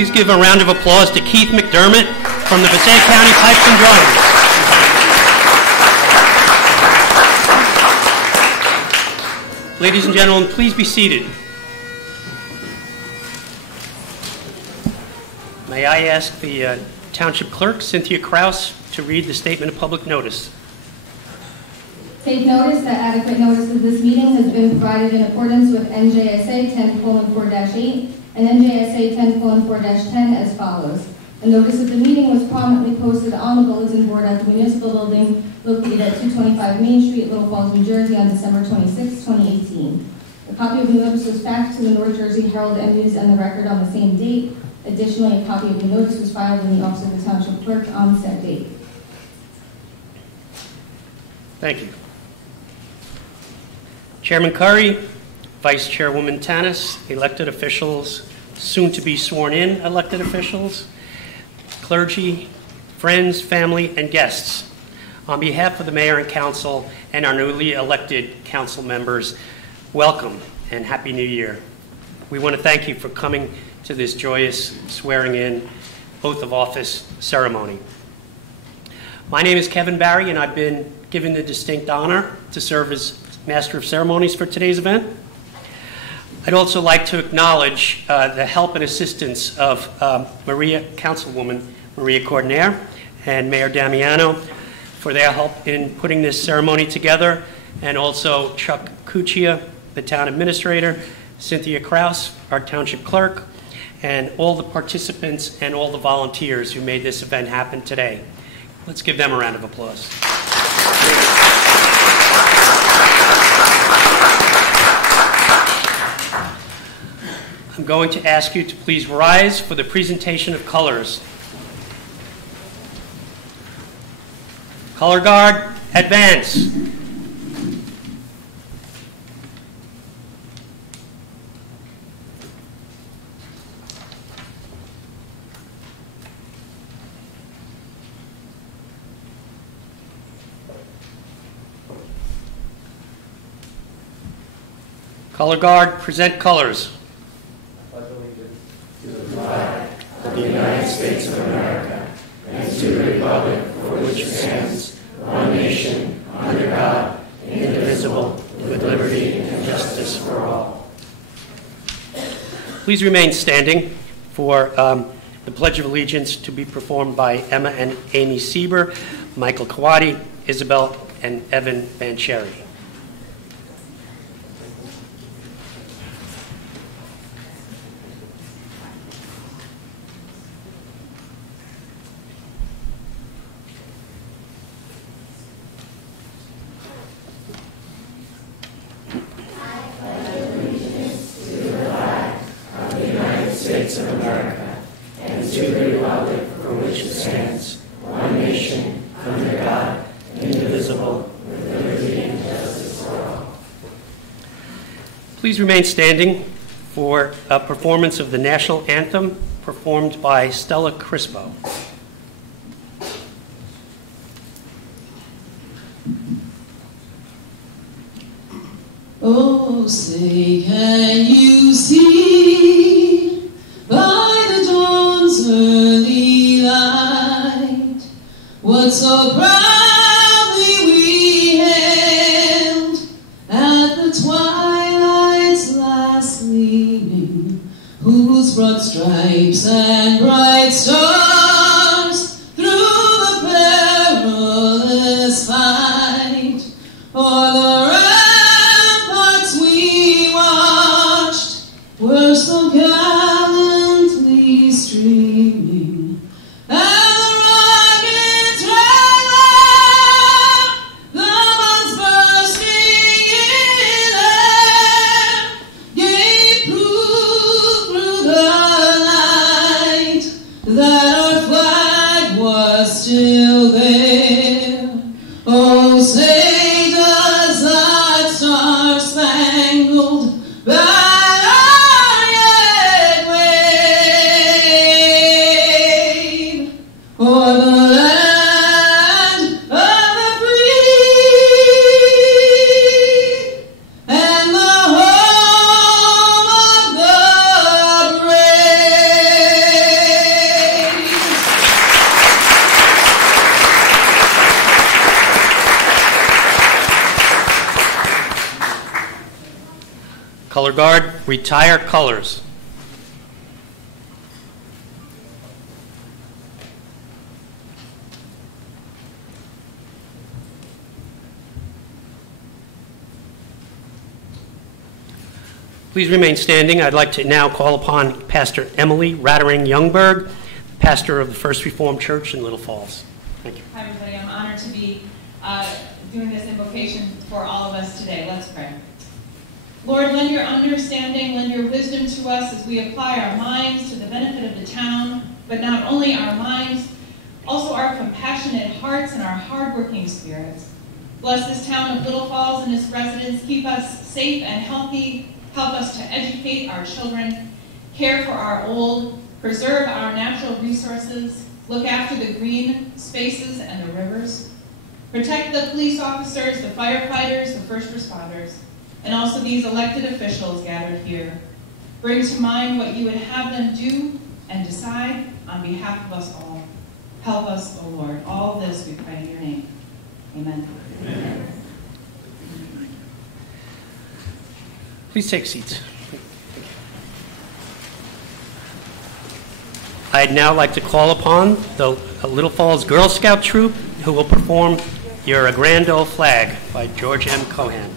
Please give a round of applause to Keith McDermott from the Passaic County Pipes and Drums. Ladies and gentlemen, please be seated. May I ask the Township Clerk, Cynthia Kraus, to read the Statement of Public Notice. Take notice that adequate notice of this meeting has been provided in accordance with NJSA 10:4-8 and NJSA 10:4-10 as follows. A notice of the meeting was prominently posted on the bulletin board at the municipal building located at 225 Main Street, Little Falls, New Jersey on December 26, 2018. A copy of the notice was faxed to the North Jersey Herald and News and the Record on the same date. Additionally, a copy of the notice was filed in the office of the Township Clerk on said date. Thank you. Chairman Curry, Vice Chairwoman Tanis, elected officials, soon to be sworn in elected officials, clergy, friends, family, and guests. On behalf of the Mayor and Council and our newly elected council members, welcome and Happy New Year. We want to thank you for coming to this joyous swearing-in oath of office ceremony. My name is Kevin Barry, and I've been given the distinct honor to serve as Master of Ceremonies for today's event. I'd also like to acknowledge the help and assistance of Councilwoman Maria Cordner and Mayor Damiano for their help in putting this ceremony together, and also Chuck Cuccia, the Town Administrator, Cynthia Kraus, our Township Clerk, and all the participants and all the volunteers who made this event happen today. Let's give them a round of applause. I'm going to ask you to please rise for the presentation of colors. Color Guard, advance. Color Guard, present colors. Pledge allegiance to the flag of the United States of America and to the republic for which it stands, one nation, under God, indivisible, with liberty and justice for all. Please remain standing for the Pledge of Allegiance to be performed by Emma and Amy Sieber, Michael Kawadi, Isabel and Evan Bancheri. Please remain standing for a performance of the national anthem performed by Stella Crispo. Oh, say, can you see by the dawn's early light what so proudly we hailed at the twilight's last gleaming, whose broad stripes and bright stars through the perilous fight o'er the were so gallantly streaming, and the rugged trailer, the bombs bursting in air, gave proof through the night that our flag was still there. Oh, say does that star-spangled banner for the land of the free and the home of the brave. Color Guard, retire colors. Please remain standing. I'd like to now call upon Pastor Emily Rattering Youngberg, pastor of the First Reformed Church in Little Falls. Thank you. Hi, everybody. I'm honored to be doing this invocation for all of us today. Let's pray. Lord, lend your understanding, lend your wisdom to us as we apply our minds to the benefit of the town, but not only our minds, also our compassionate hearts and our hardworking spirits. Bless this town of Little Falls and its residents. Keep us safe and healthy. Help us to educate our children, care for our old, preserve our natural resources, look after the green spaces and the rivers, protect the police officers, the firefighters, the first responders, and also these elected officials gathered here. Bring to mind what you would have them do and decide on behalf of us all. Help us, O Lord. All this we pray in your name. Amen. Amen. Please take seats. I'd now like to call upon the Little Falls Girl Scout Troop, who will perform You're a Grand Old Flag by George M. Cohan.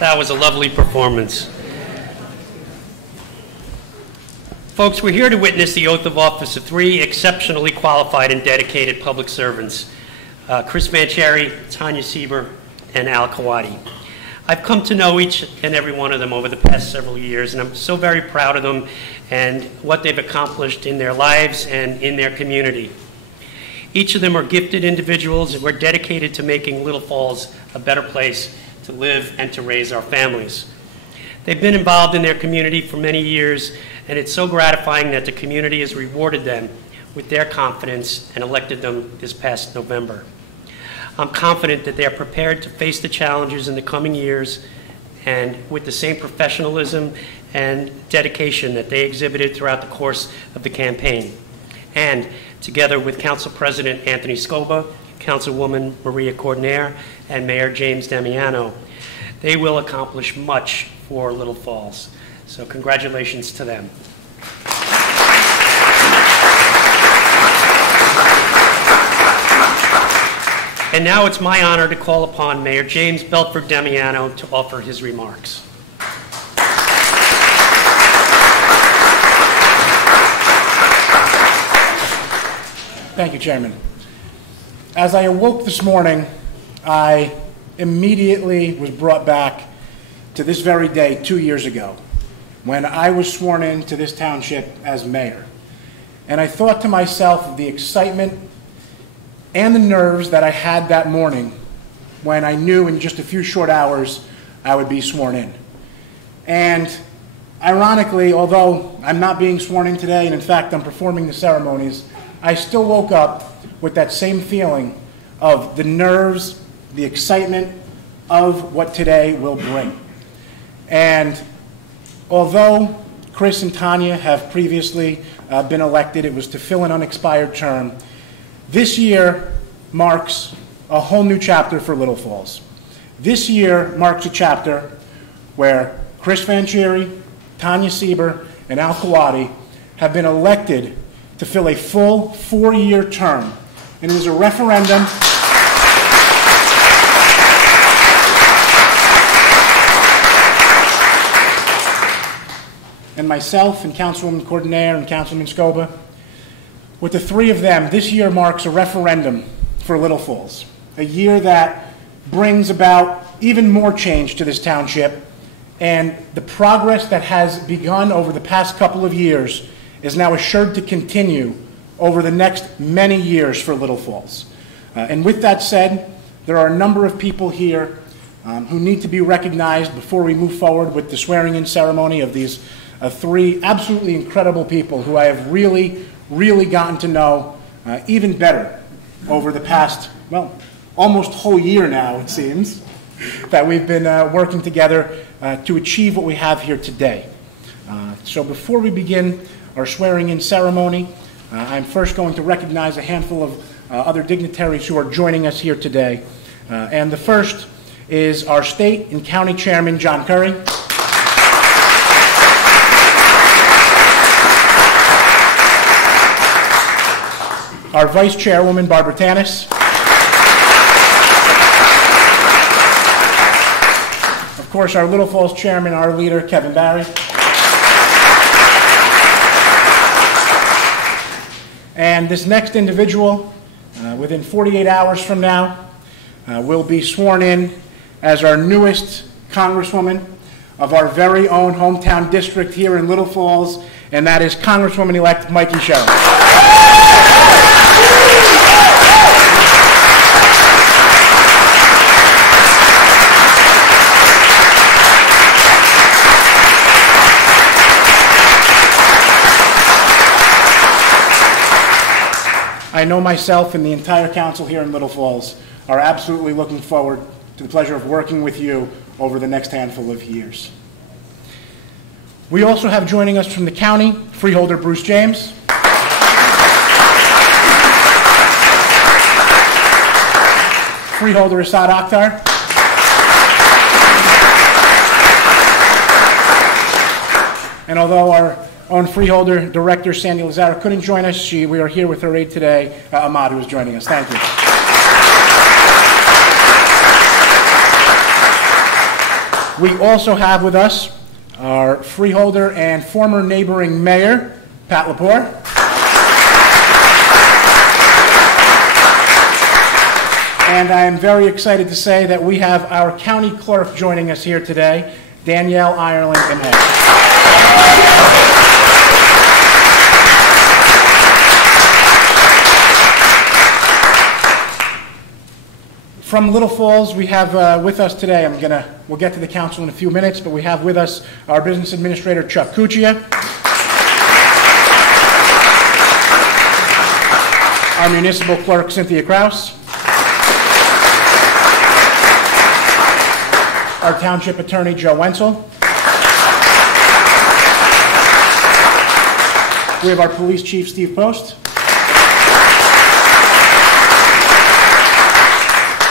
That was a lovely performance. Folks, we're here to witness the oath of office of three exceptionally qualified and dedicated public servants, Chris Mancheri, Tanya Sieber, and Al Kawadi. I've come to know each and every one of them over the past several years, and I'm so very proud of them and what they've accomplished in their lives and in their community. Each of them are gifted individuals, and we're dedicated to making Little Falls a better place to live and to raise our families. They've been involved in their community for many years, and it's so gratifying that the community has rewarded them with their confidence and elected them this past November. I'm confident that they are prepared to face the challenges in the coming years, and with the same professionalism and dedication that they exhibited throughout the course of the campaign. And together with Council President Anthony Scoba, Councilwoman Maria Cordner, and Mayor James Damiano, they will accomplish much for Little Falls. So congratulations to them. And now it's my honor to call upon Mayor James Belford Damiano to offer his remarks. Thank you, Chairman. As I awoke this morning, I immediately was brought back to this very day 2 years ago, when I was sworn into this township as mayor. And I thought to myself of the excitement and the nerves that I had that morning when I knew in just a few short hours I would be sworn in. And ironically, although I'm not being sworn in today, and in fact I'm performing the ceremonies, I still woke up with that same feeling of the nerves, the excitement of what today will bring. And although Chris and Tanya have previously been elected, it was to fill an unexpired term. This year marks a whole new chapter for Little Falls. This year marks a chapter where Chris Vanchieri, Tanya Sieber, and Al Kawadi have been elected to fill a full 4-year term. And it is a referendum and myself and Councilwoman Cordonnier and Councilman Scoba, with the three of them, this year marks a referendum for Little Falls, a year that brings about even more change to this township, and the progress that has begun over the past couple of years is now assured to continue over the next many years for Little Falls. And with that said, there are a number of people here who need to be recognized before we move forward with the swearing-in ceremony of these three absolutely incredible people who I have really, really gotten to know even better over the past, well, almost whole year now, it seems, that we've been working together to achieve what we have here today. So before we begin our swearing-in ceremony, I'm first going to recognize a handful of other dignitaries who are joining us here today. And the first is our state and county chairman, John Curry. Our vice chairwoman, Barbara Tanis. Of course, our Little Falls chairman, our leader, Kevin Barry. And this next individual, within 48 hours from now, will be sworn in as our newest Congresswoman of our very own hometown district here in Little Falls, and that is Congresswoman-elect Mikey Sherrill. I know myself and the entire council here in Little Falls are absolutely looking forward to the pleasure of working with you over the next handful of years. We also have joining us from the county, Freeholder Bruce James. Freeholder Assad Akhtar. And although our own Freeholder Director, Sandy Lazara, couldn't join us, we are here with her aide today, Ahmad, who is joining us. Thank you. We also have with us our Freeholder and former neighboring mayor, Pat Lepore. And I am very excited to say that we have our county clerk joining us here today, Danielle Ireland MA. From Little Falls, we have with us today, we'll get to the council in a few minutes, but we have with us our business administrator, Chuck Cuccia, our municipal clerk, Cynthia Kraus, our township attorney, Joe Wenzel. We have our police chief, Steve Post.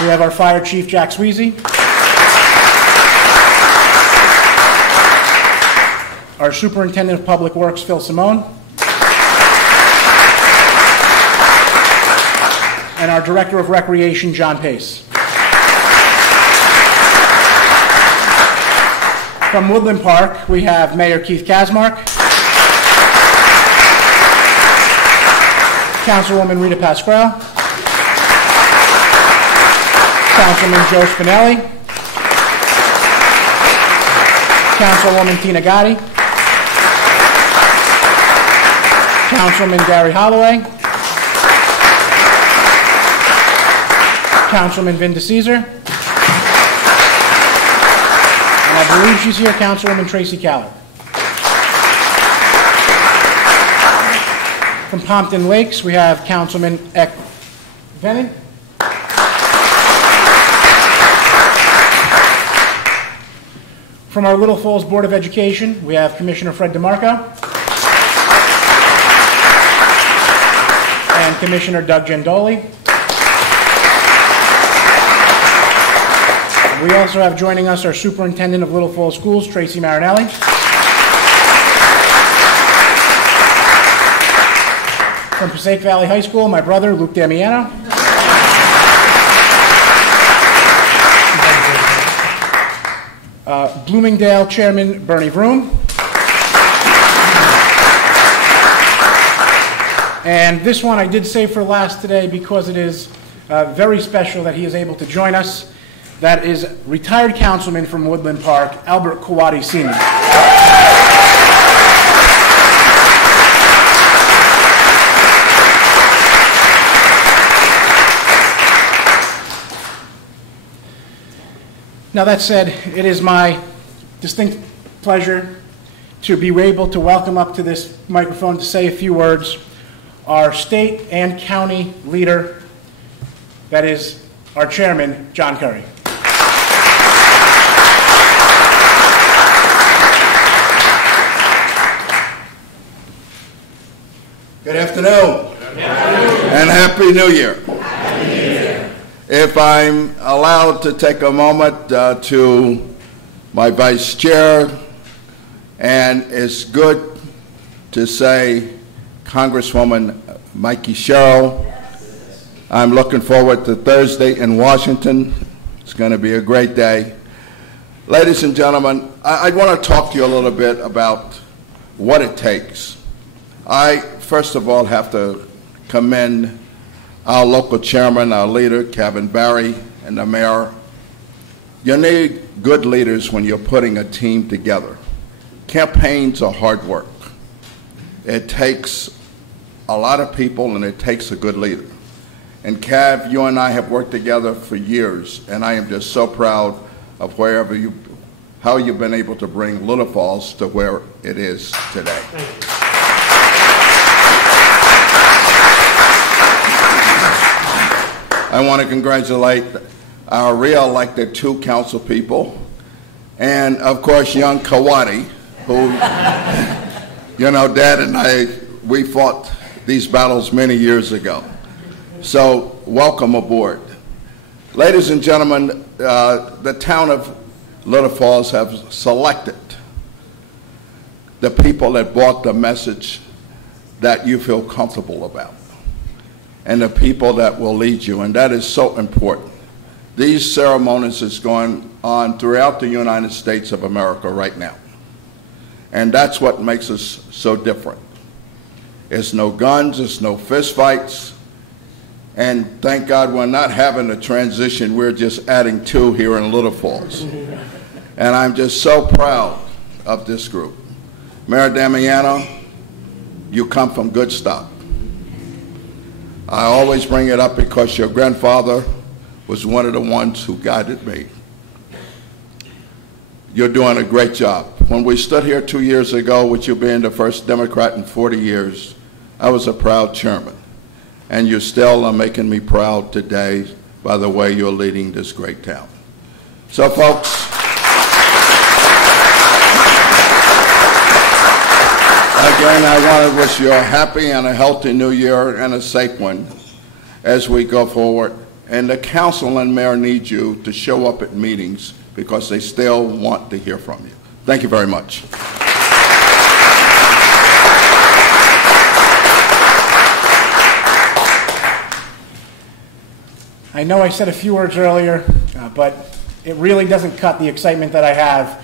We have our fire chief, Jack Sweezy. Our superintendent of public works, Phil Simone. And our director of recreation, John Pace. From Woodland Park, we have Mayor Keith Kasmark, Councilwoman Rita Pasquale, Councilman Joe Spinelli, Councilwoman Tina Gotti, Councilman Gary Holloway. Councilman Vin DeCesar. And I believe she's here, Councilwoman Tracy Callard. From Pompton Lakes, we have Councilman Eck Venning. From our Little Falls Board of Education, we have Commissioner Fred DeMarco and Commissioner Doug Gendoli. We also have joining us our Superintendent of Little Falls Schools, Tracy Marinelli. From Passaic Valley High School, my brother, Luke Damiano. Bloomingdale Chairman Bernie Vroom. And this one I did save for last today because it is very special that he is able to join us. That is retired councilman from Woodland Park, Albert Kawadi Sr. Now that said, it is my distinct pleasure to be able to welcome up to this microphone to say a few words our state and county leader, that is our chairman, John Curry. Good afternoon. And Happy New Year. Happy New Year. If I'm allowed to take a moment to my vice chair, and it's good to say Congresswoman Mikey Sherrill. I'm looking forward to Thursday in Washington. It's going to be a great day. Ladies and gentlemen, I want to talk to you a little bit about what it takes. I, first of all, have to commend our local chairman, our leader, Kevin Barry, and the mayor. You need good leaders when you're putting a team together. Campaigns are hard work. It takes a lot of people, and it takes a good leader. And Cav, you and I have worked together for years, and I am just so proud of how you've been able to bring Little Falls to where it is today. I want to congratulate our re-elected 2 council people, and of course, young Kawadi, who, you know, Dad and I, we fought these battles many years ago. So, welcome aboard. Ladies and gentlemen, the town of Little Falls have selected the people that brought the message that you feel comfortable about, and the people that will lead you, and that is so important. These ceremonies is going on throughout the United States of America right now, and that's what makes us so different. It's no guns, it's no fist fights, and thank God we're not having a transition, we're just adding 2 here in Little Falls. And I'm just so proud of this group. Mayor Damiano, you come from good stock. I always bring it up because your grandfather was one of the ones who guided me. You're doing a great job. When we stood here 2 years ago, with you being the first Democrat in 40 years, I was a proud chairman. And you still are making me proud today by the way you're leading this great town. So folks, again, I want to wish you a happy and a healthy new year and a safe one as we go forward. And the council and mayor need you to show up at meetings because they still want to hear from you. Thank you very much. I know I said a few words earlier, but it really doesn't cut the excitement that I have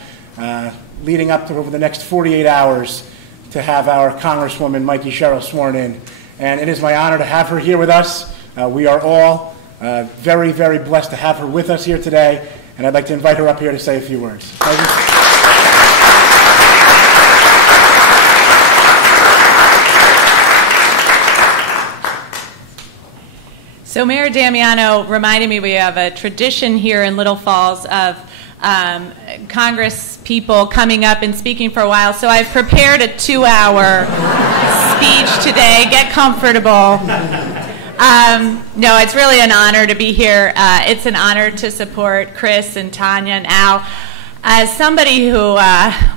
leading up to over the next 48 hours to have our Congresswoman Mikey Sherrill sworn in. And it is my honor to have her here with us. We are all very, very blessed to have her with us here today, and I'd like to invite her up here to say a few words. So Mayor Damiano reminded me we have a tradition here in Little Falls of Congress people coming up and speaking for a while. So I've prepared a 2-hour speech today. Get comfortable. No, it's really an honor to be here. It's an honor to support Chris and Tanya and Al. As somebody who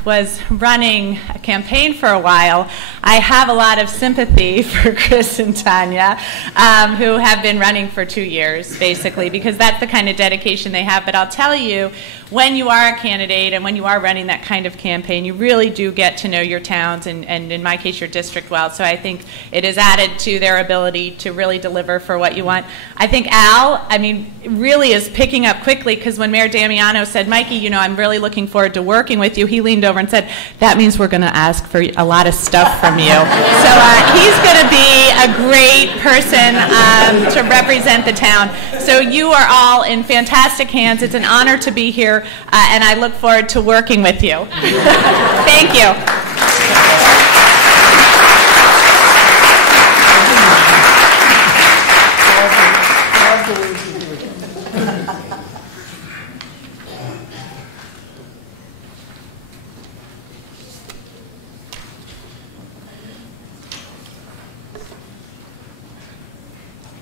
was running a campaign for a while, I have a lot of sympathy for Chris and Tanya, who have been running for 2 years, basically, because that's the kind of dedication they have. But I'll tell you, when you are a candidate and when you are running that kind of campaign, you really do get to know your towns and in my case, your district well. So I think it is added to their ability to really deliver for what you want. I think Al, really is picking up quickly, because when Mayor Damiano said, Mikey, I'm really looking forward to working with you, he leaned over and said, that means we're going to ask for a lot of stuff from you. So he's going to be a great person to represent the town. So you are all in fantastic hands. It's an honor to be here. And I look forward to working with you. Thank you.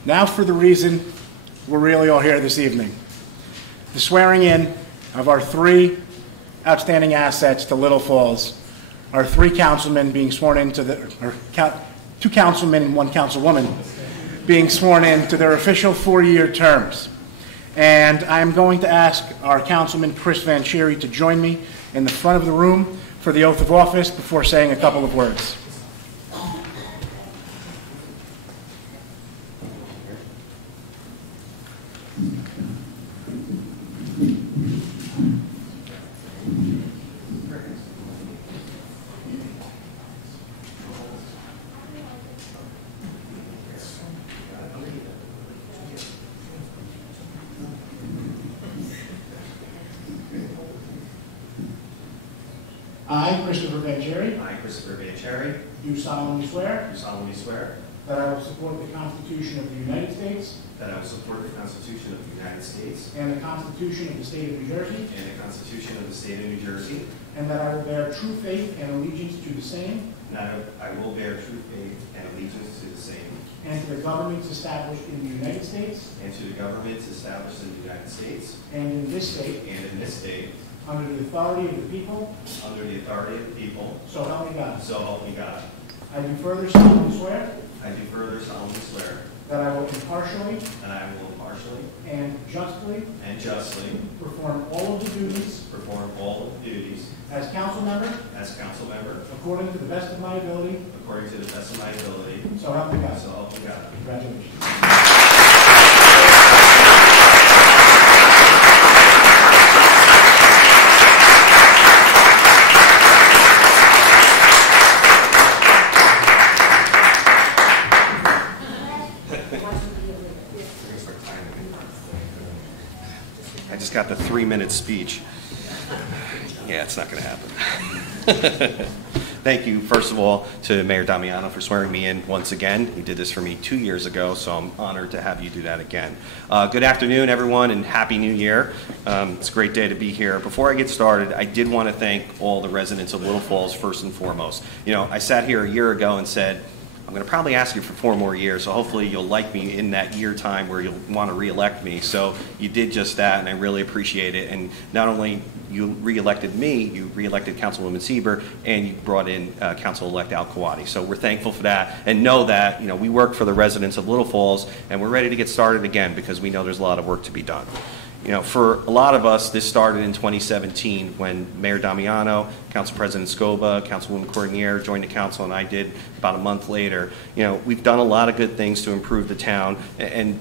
Now for the reason we're really all here this evening. The swearing in of our 3 outstanding assets to Little Falls, our 3 councilmen being sworn into or 2 councilmen and 1 councilwoman being sworn in to their official 4-year terms. And I'm going to ask our councilman, Chris Van Sherry, to join me in the front of the room for the oath of office before saying a couple of words. I, Christopher Van Sherry, do solemnly swear that I will support the Constitution of the United States and the Constitution of the State of New Jersey, and that I will bear true faith and allegiance to the same and to the governments established in the United States and in this state under the authority of the people, so help me God. I do further solemnly swear that I will impartially and justly perform all of the duties as council member according to the best of my ability, so help me God. Congratulations. I just got the 3-minute speech. Yeah, it's not going to happen. Thank you, first of all, to Mayor Damiano for swearing me in once again. He did this for me 2 years ago, so I'm honored to have you do that again. Good afternoon, everyone, and Happy New Year. It's a great day to be here. Before I get started, I did want to thank all the residents of Little Falls first and foremost. I sat here a year ago and said, I'm going to probably ask you for 4 more years, so hopefully you'll like me in that year time where you'll want to re-elect me. So you did just that, and I really appreciate it. And not only you re-elected me, you re-elected Councilwoman Sieber, and you brought in Council-elect Al Kawadi. So we're thankful for that, and know that we work for the residents of Little Falls, and we're ready to get started again because we know there's a lot of work to be done. For a lot of us, this started in 2017 when Mayor Damiano, Council President Scoba, Councilwoman Cordonier joined the council, and I did about a month later. We've done a lot of good things to improve the town,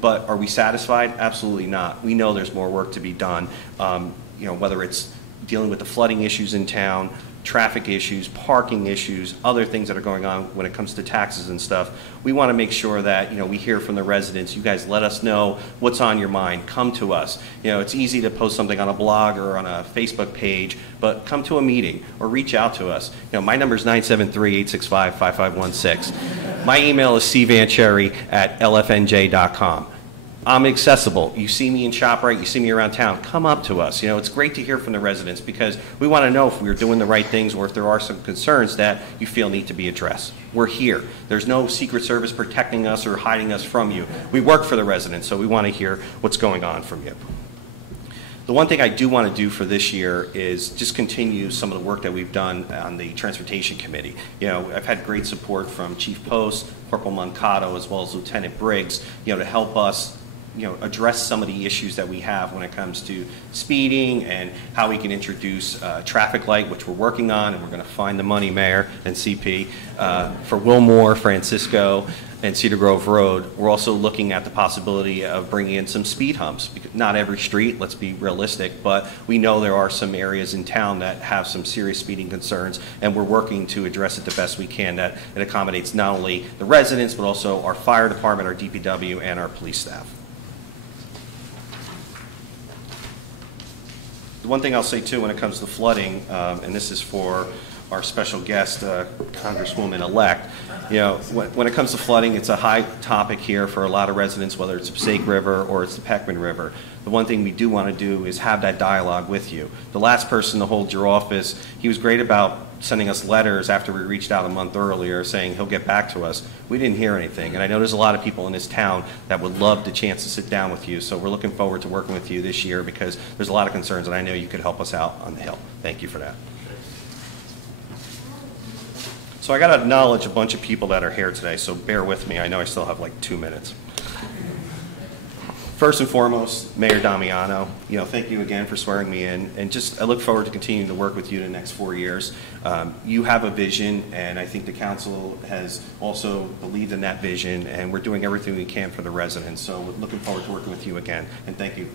but are we satisfied? Absolutely not. We know there's more work to be done, whether it's dealing with the flooding issues in town, traffic issues, parking issues, other things that are going on when it comes to taxes and stuff. We want to make sure that we hear from the residents. You guys let us know what's on your mind. Come to us. It's easy to post something on a blog or on a Facebook page, but come to a meeting or reach out to us. My number is 973-865-5516. My email is cvancherry@lfnj.com. I'm accessible. You see me in ShopRite, you see me around town, come up to us. It's great to hear from the residents because we want to know if we're doing the right things or if there are some concerns that you feel need to be addressed. We're here. There's no Secret Service protecting us or hiding us from you. We work for the residents, so we want to hear what's going on from you. The one thing I do want to do for this year is just continue some of the work that we've done on the Transportation Committee. I've had great support from Chief Post, Corporal Mancato, as well as Lieutenant Briggs, to help us address some of the issues that we have when it comes to speeding and how we can introduce traffic light, which we're working on, and we're going to find the money, Mayor and CP, for Wilmore, Francisco, and Cedar Grove Road. We're also looking at the possibility of bringing in some speed humps. Not every street, let's be realistic, but we know there are some areas in town that have some serious speeding concerns, and we're working to address it the best we can, that it accommodates not only the residents, but also our fire department, our DPW, and our police staff. The one thing I'll say too when it comes to flooding, and this is for our special guest, Congresswoman-elect, when it comes to flooding, it's a high topic here for a lot of residents, whether it's the Passaic River or it's the Peckman River. The one thing we do want to do is have that dialogue with you. The last person to hold your office, he was great about sending us letters after we reached out a month earlier saying he'll get back to us. We didn't hear anything, and I know there's a lot of people in this town that would love the chance to sit down with you, so we're looking forward to working with you this year because there's a lot of concerns, and I know you could help us out on the Hill. Thank you for that. So I got to acknowledge a bunch of people that are here today, so bear with me. I know I still have like 2 minutes. First and foremost, Mayor Damiano, thank you again for swearing me in, and I look forward to continuing to work with you in the next 4 years. You have a vision, and I think the council has also believed in that vision, and we're doing everything we can for the residents. So we're looking forward to working with you again, and thank you.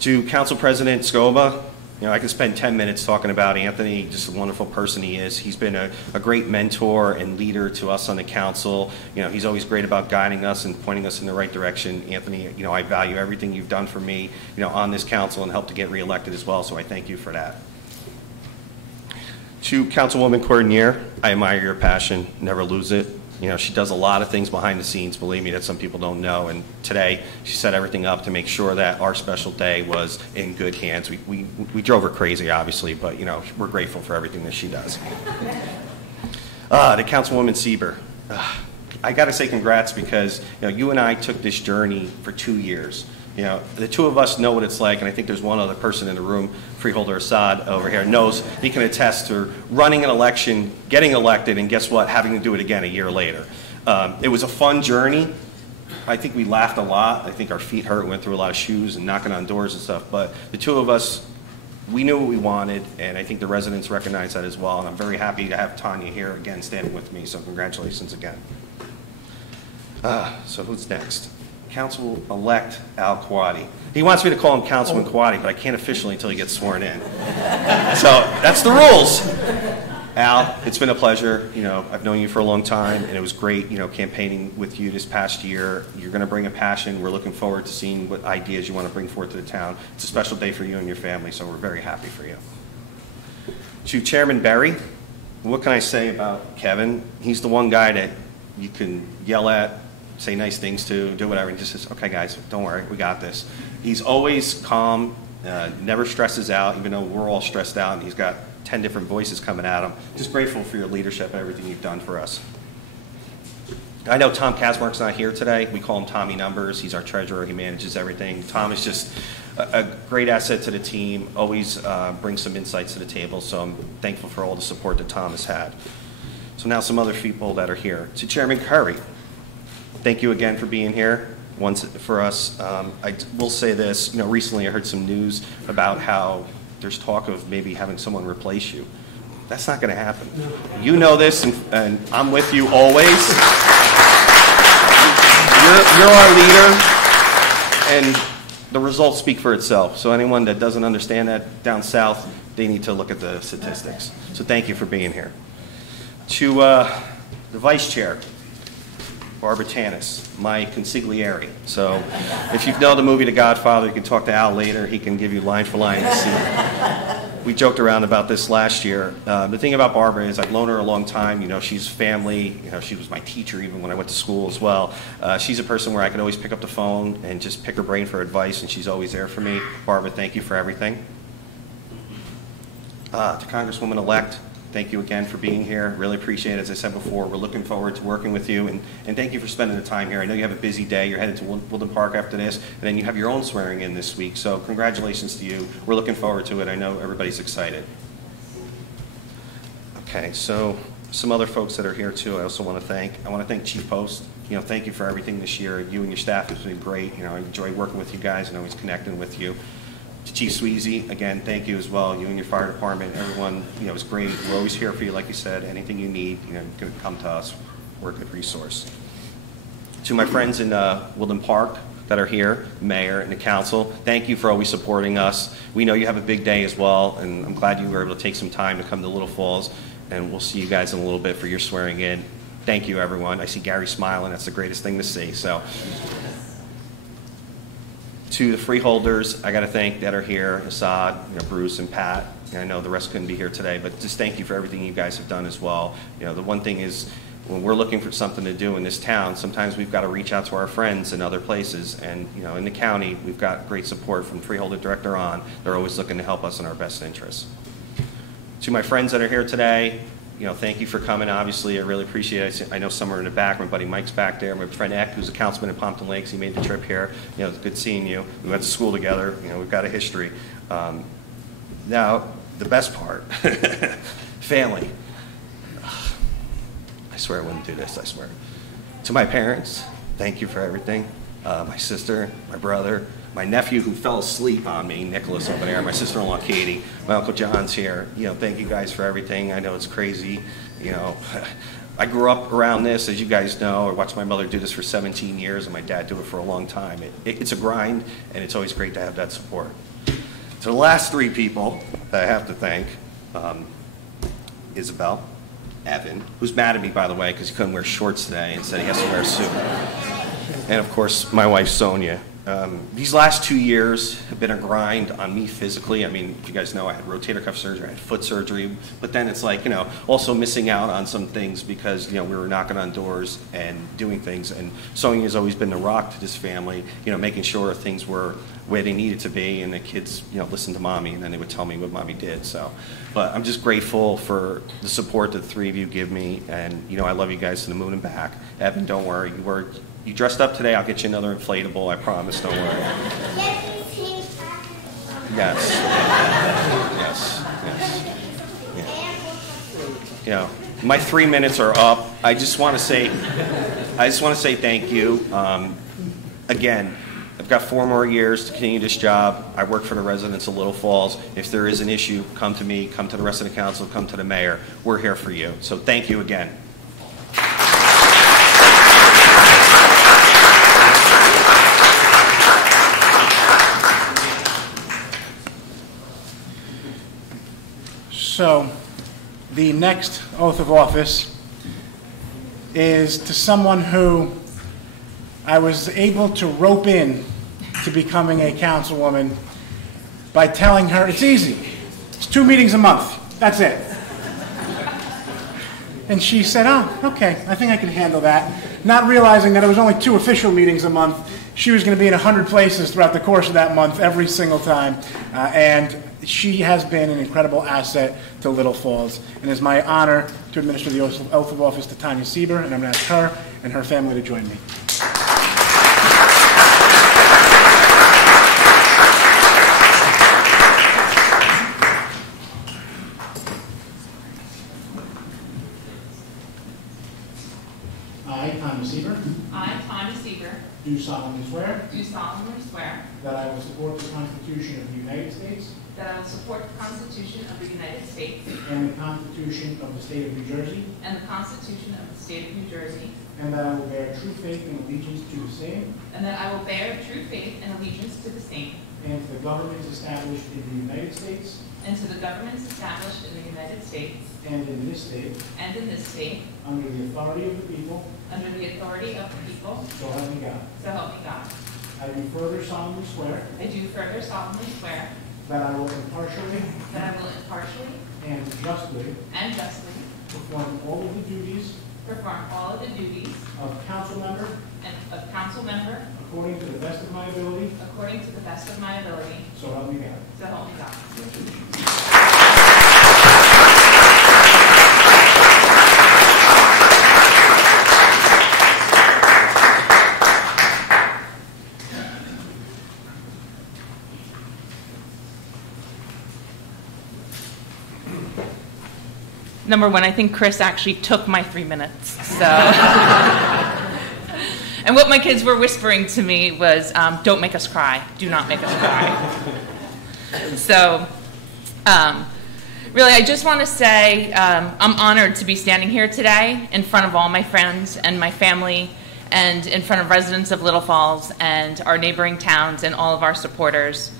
To Council President Scoba, I could spend 10 minutes talking about Anthony, just a wonderful person he is. He's been a great mentor and leader to us on the council. He's always great about guiding us and pointing us in the right direction. Anthony, I value everything you've done for me, on this council and helped to get reelected as well, so I thank you for that. To Councilwoman Cordonier, I admire your passion, never lose it. She does a lot of things behind the scenes, believe me, that some people don't know. And today, she set everything up to make sure that our special day was in good hands. We drove her crazy, obviously, but, we're grateful for everything that she does. To Councilwoman Sieber, I got to say congrats because, you and I took this journey for 2 years. The two of us know what it's like, and I think there's one other person in the room, Freeholder Assad over here, knows he can attest to running an election, getting elected, and guess what, having to do it again a year later. It was a fun journey. I think we laughed a lot. I think our feet hurt, went through a lot of shoes and knocking on doors and stuff, but the two of us, we knew what we wanted, and I think the residents recognize that as well, and I'm very happy to have Tanya here again standing with me, so congratulations again. So who's next? Council-elect Al Quaddy. He wants me to call him Councilman Quaddy, but I can't officially until he gets sworn in. So that's the rules. Al, it's been a pleasure. I've known you for a long time, and it was great, campaigning with you this past year. You're going to bring a passion. We're looking forward to seeing what ideas you want to bring forward to the town. It's a special day for you and your family, so we're very happy for you. To Chairman Berry, what can I say about Kevin? He's the one guy that you can yell at, say nice things to, do whatever, and just says, okay guys, don't worry, we got this. He's always calm, never stresses out, even though we're all stressed out, and he's got 10 different voices coming at him. Just grateful for your leadership and everything you've done for us. I know Tom Kasmark's not here today. We call him Tommy Numbers. He's our treasurer. He manages everything. Tom is just a great asset to the team, always brings some insights to the table, so I'm thankful for all the support that Tom has had. So now some other people that are here. To Chairman Curry, thank you again for being here once for us. I will say this, recently I heard some news about how there's talk of maybe having someone replace you. That's not going to happen. No. You know this, and I'm with you always. You're our leader, and the results speak for itself. So anyone that doesn't understand that down south, they need to look at the statistics. So thank you for being here. To the vice chair, Barbara Tanis, my consigliere. So if you know the movie The Godfather, you can talk to Al later. He can give you line for line the scene. we joked around about this last year. The thing about Barbara is I've known her a long time. You know, she's family. You know, she was my teacher even when I went to school as well. She's a person where I can always pick up the phone and just pick her brain for advice, and she's always there for me. Barbara, thank you for everything. To Congresswoman-elect, thank you again for being here. Really appreciate it. As I said before, we're looking forward to working with you, and thank you for spending the time here. I know you have a busy day. You're headed to Woodland Park after this, and then you have your own swearing in this week, so congratulations to you. We're looking forward to it. I know everybody's excited. Okay, so some other folks that are here too I also want to thank. I want to thank Chief Post. You know, thank you for everything this year. You and your staff have been great. You know, I enjoy working with you guys and always connecting with you. To Chief Sweezy, again, thank you as well. You and your fire department, everyone, you know, is great. We're always here for you, like you said. Anything you need, you know, you can come to us. We're a good resource. To my friends in Woodland Park that are here, Mayor and the Council, thank you for always supporting us. We know you have a big day as well, and I'm glad you were able to take some time to come to Little Falls, and we'll see you guys in a little bit for your swearing in. Thank you, everyone. I see Gary smiling. That's the greatest thing to see. So. To the freeholders, I got to thank that are here, Assad, you know, Bruce and Pat. And I know the rest couldn't be here today, but just thank you for everything you guys have done as well. You know, the one thing is when we're looking for something to do in this town, sometimes we've got to reach out to our friends in other places. And, you know, in the county, we've got great support from Freeholder Director on. They're always looking to help us in our best interests. To my friends that are here today, you know, thank you for coming. Obviously, I really appreciate it. I know some are in the back. My buddy Mike's back there. My friend Eck, who's a councilman in Pompton Lakes, he made the trip here. You know, it's good seeing you. We went to school together. You know, we've got a history. Now, the best part, family. I swear I wouldn't do this, I swear. To my parents, thank you for everything. My sister, my brother, my nephew who fell asleep on me, Nicholas over there, my sister-in-law Katie, my Uncle John's here. You know, thank you guys for everything. I know it's crazy. You know, I grew up around this, as you guys know. I watched my mother do this for 17 years and my dad do it for a long time. It's a grind, and it's always great to have that support. To the last three people that I have to thank, Isabel, Evan, who's mad at me, by the way, because he couldn't wear shorts today and said he has to wear a suit. And, of course, my wife, Sonia. These last 2 years have been a grind on me physically. I mean, if you guys know, I had rotator cuff surgery, I had foot surgery, but then it's like, you know, also missing out on some things because, you know, we were knocking on doors and doing things. And Sonia has always been the rock to this family, you know, making sure things were where they needed to be and the kids, you know, listened to mommy and then they would tell me what mommy did. So, but I'm just grateful for the support that the three of you give me. And, you know, I love you guys to the moon and back. Evan, don't worry. You dressed up today, I'll get you another inflatable, I promise, don't worry. Yes. Yes. You know, my 3 minutes are up. I just want to say thank you. Again, I've got 4 more years to continue this job. I work for the residents of Little Falls. If there is an issue, come to me, come to the rest of the council, come to the mayor. We're here for you. So thank you again. So, the next oath of office is to someone who I was able to rope in to becoming a councilwoman by telling her, it's easy, it's 2 meetings a month, that's it. And she said, oh, okay, I think I can handle that. Not realizing that it was only 2 official meetings a month. She was going to be in 100 places throughout the course of that month, every single time. And she has been an incredible asset to Little Falls. And it's my honor to administer the oath of office to Tanya Sieber, and I'm going to ask her and her family to join me. I, Tanya Sieber, I, Tanya Sieber, do solemnly swear do solemnly swear that I will support the Constitution of the United States that I will support the Constitution of the United States and the Constitution of the State of New Jersey, and the Constitution of the State of New Jersey, and that I will bear true faith and allegiance to the same and that I will bear true faith and allegiance to the same, and to the governments established in the United States and to the governments established in the United States and in this state, and in this state, under the authority of the people, under the authority of the people, so help me God. so help me God. I do further solemnly swear I do further solemnly swear that I will impartially, that I will impartially and justly perform all of the duties of council member according to the best of my ability, so help me God. So help me God. Number one, I think Chris actually took my 3 minutes. So, and what my kids were whispering to me was, "Don't make us cry. Do not make us cry." So, really, I just want to say I'm honored to be standing here today in front of all my friends and my family, and in front of residents of Little Falls and our neighboring towns and all of our supporters.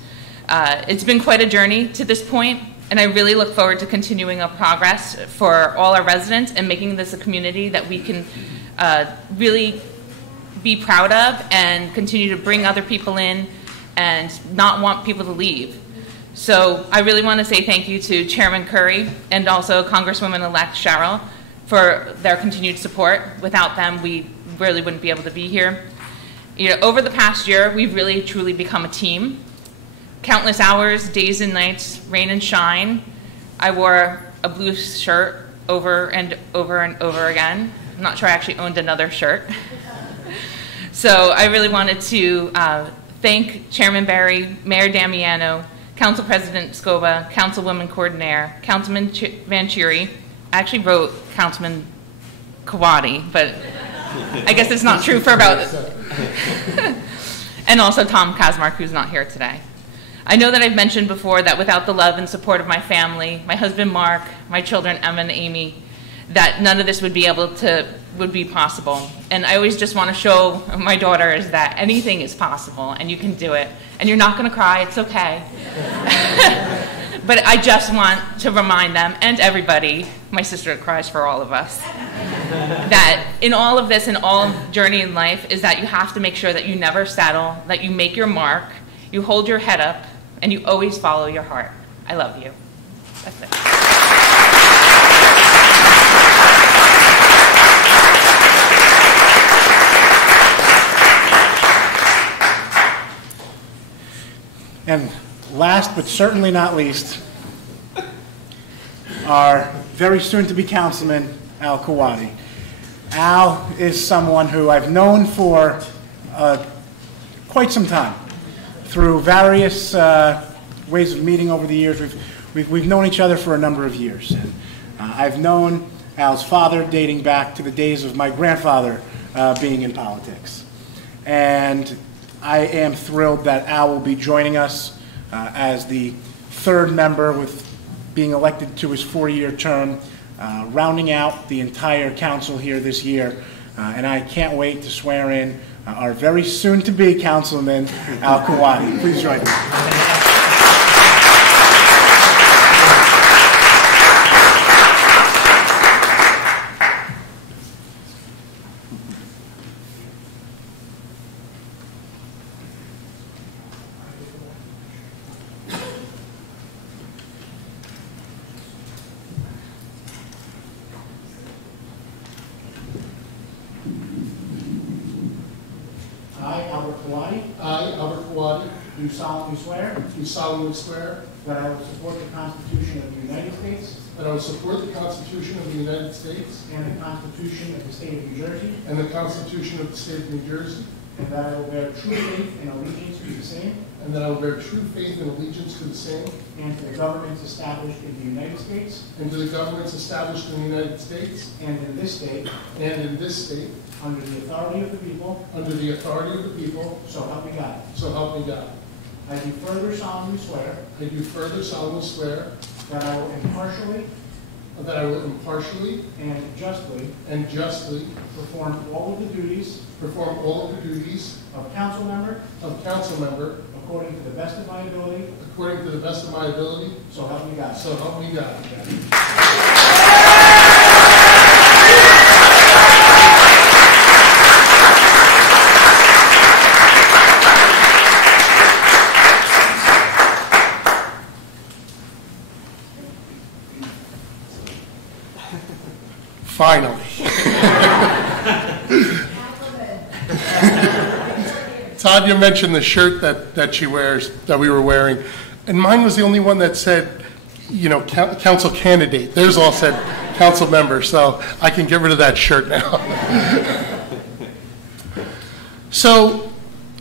It's been quite a journey to this point. And I really look forward to continuing our progress for all our residents and making this a community that we can really be proud of and continue to bring other people in and not want people to leave. So I really want to say thank you to Chairman Curry and also Congresswoman-elect Sherrill for their continued support. Without them, we really wouldn't be able to be here. You know, over the past year, we've really truly become a team. Countless hours, days and nights, rain and shine. I wore a blue shirt over and over and over again. I'm not sure I actually owned another shirt. So I really wanted to thank Chairman Barry, Mayor Damiano, Council President Scoba, Councilwoman Coordinator, Councilman Vanchieri. I actually wrote Councilman Kawadi, but I guess it's not true for about... And also Tom Kazmark, who's not here today. I know that I've mentioned before that without the love and support of my family, my husband Mark, my children Emma and Amy, that none of this would be possible. And I always just want to show my daughters that anything is possible and you can do it. And you're not going to cry, it's okay. But I just want to remind them and everybody, my sister cries for all of us, that in all of this and all journey in life is that you have to make sure that you never settle, that you make your mark, you hold your head up, and you always follow your heart. I love you. That's it. And last but certainly not least, our very soon-to-be councilman, Al Kawadi. Al is someone who I've known for quite some time. Through various ways of meeting over the years, we've known each other for a number of years. And, I've known Al's father dating back to the days of my grandfather being in politics. And I am thrilled that Al will be joining us as the third member with being elected to his 4-year term, rounding out the entire council here this year. And I can't wait to swear in our very soon-to-be councilman, Al Kawadi. Please join me. Do solemnly swear that I will support the Constitution of the United States and the Constitution of the State of New Jersey and that I will bear true faith and allegiance to the same and to the governments established in the United States and in this state under the authority of the people, so help me God. I do further solemnly swear that I will impartially and justly perform all of the duties of council member according to the best of my ability, so help me God. Finally. Todd, you mentioned the shirt that she wears, that we were wearing, and mine was the only one that said, you know, council candidate. Theirs all said council member, so I can get rid of that shirt now. So,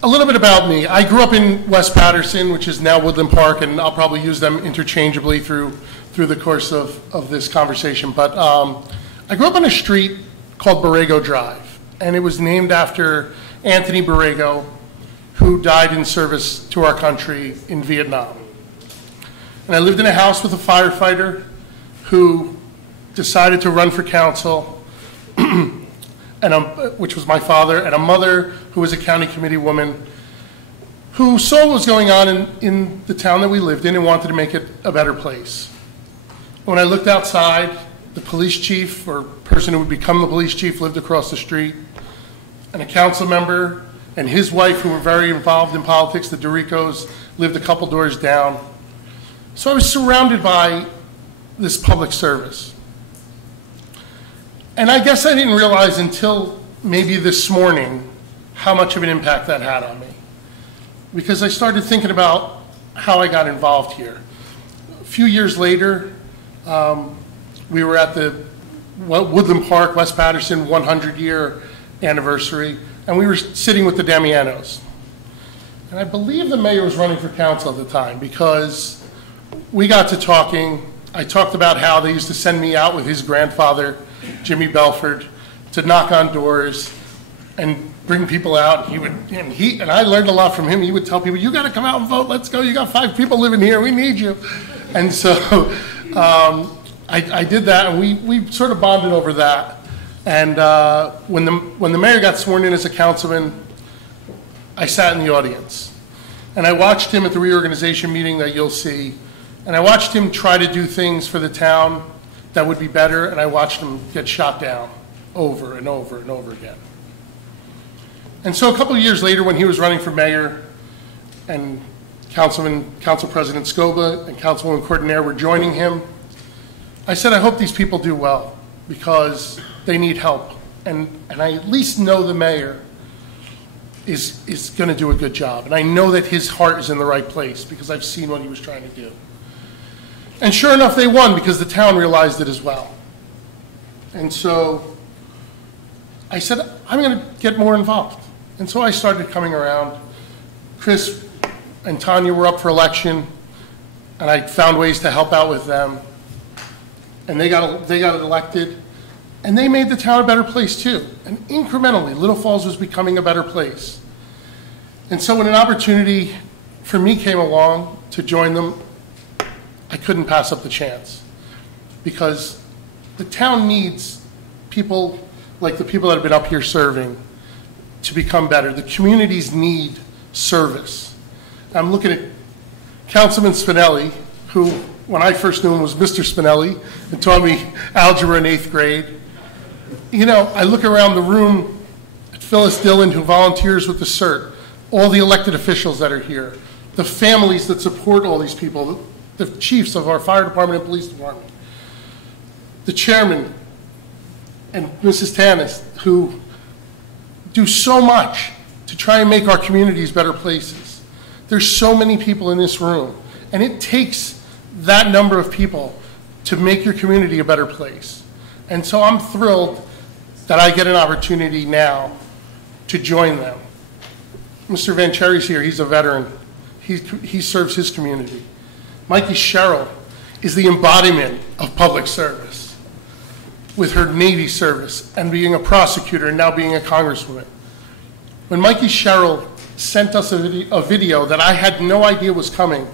a little bit about me. I grew up in West Patterson, which is now Woodland Park, and I'll probably use them interchangeably through the course of this conversation. But I grew up on a street called Borrego Drive, and it was named after Anthony Borrego, who died in service to our country in Vietnam. And I lived in a house with a firefighter who decided to run for council, which was my father, and a mother who was a county committee woman who saw what was going on in the town that we lived in and wanted to make it a better place. When I looked outside, the police chief, or person who would become the police chief, lived across the street, and a council member and his wife, who were very involved in politics, the Doricos, lived a couple doors down. So I was surrounded by this public service. And I guess I didn't realize until maybe this morning how much of an impact that had on me. Because I started thinking about how I got involved here. A few years later, we were at the Woodland Park, West Patterson 100-year anniversary, and we were sitting with the Damianos. And I believe the mayor was running for council at the time, because we got to talking. I talked about how they used to send me out with his grandfather, Jimmy Belford, to knock on doors and bring people out. And I learned a lot from him. He would tell people, you got to come out and vote. Let's go. You got 5 people living here. We need you. And so I did that, and we sort of bonded over that. And when the mayor got sworn in as a councilman, I sat in the audience. And I watched him at the reorganization meeting that you'll see. And I watched him try to do things for the town that would be better, and I watched him get shot down over and over and over again. And so a couple of years later, when he was running for mayor, and Council President Scoba and Councilwoman Cordinaire were joining him, I said, I hope these people do well, because they need help. And I at least know the mayor is going to do a good job. And I know that his heart is in the right place, because I've seen what he was trying to do. And sure enough, they won, because the town realized it as well. And so I said, I'm going to get more involved. And so I started coming around. Chris and Tanya were up for election, and I found ways to help out with them. And they got elected, and they made the town a better place too. And incrementally, Little Falls was becoming a better place. And so when an opportunity for me came along to join them, I couldn't pass up the chance, because the town needs people like the people that have been up here serving to become better. The communities need service. I'm looking at Councilman Spinelli, who, when I first knew him, was Mr. Spinelli, and taught me algebra in 8th grade. You know, I look around the room at Phyllis Dillon, who volunteers with the CERT, all the elected officials that are here, the families that support all these people, the chiefs of our fire department and police department, the chairman and Mrs. Tanis, who do so much to try and make our communities better places. There's so many people in this room, and it takes that number of people to make your community a better place. And so I'm thrilled that I get an opportunity now to join them. Mr. Van Cherry's here. He's a veteran. He serves his community. Mikey Sherrill is the embodiment of public service, with her Navy service and being a prosecutor and now being a congresswoman. When Mikey Sherrill sent us a video that I had no idea was coming,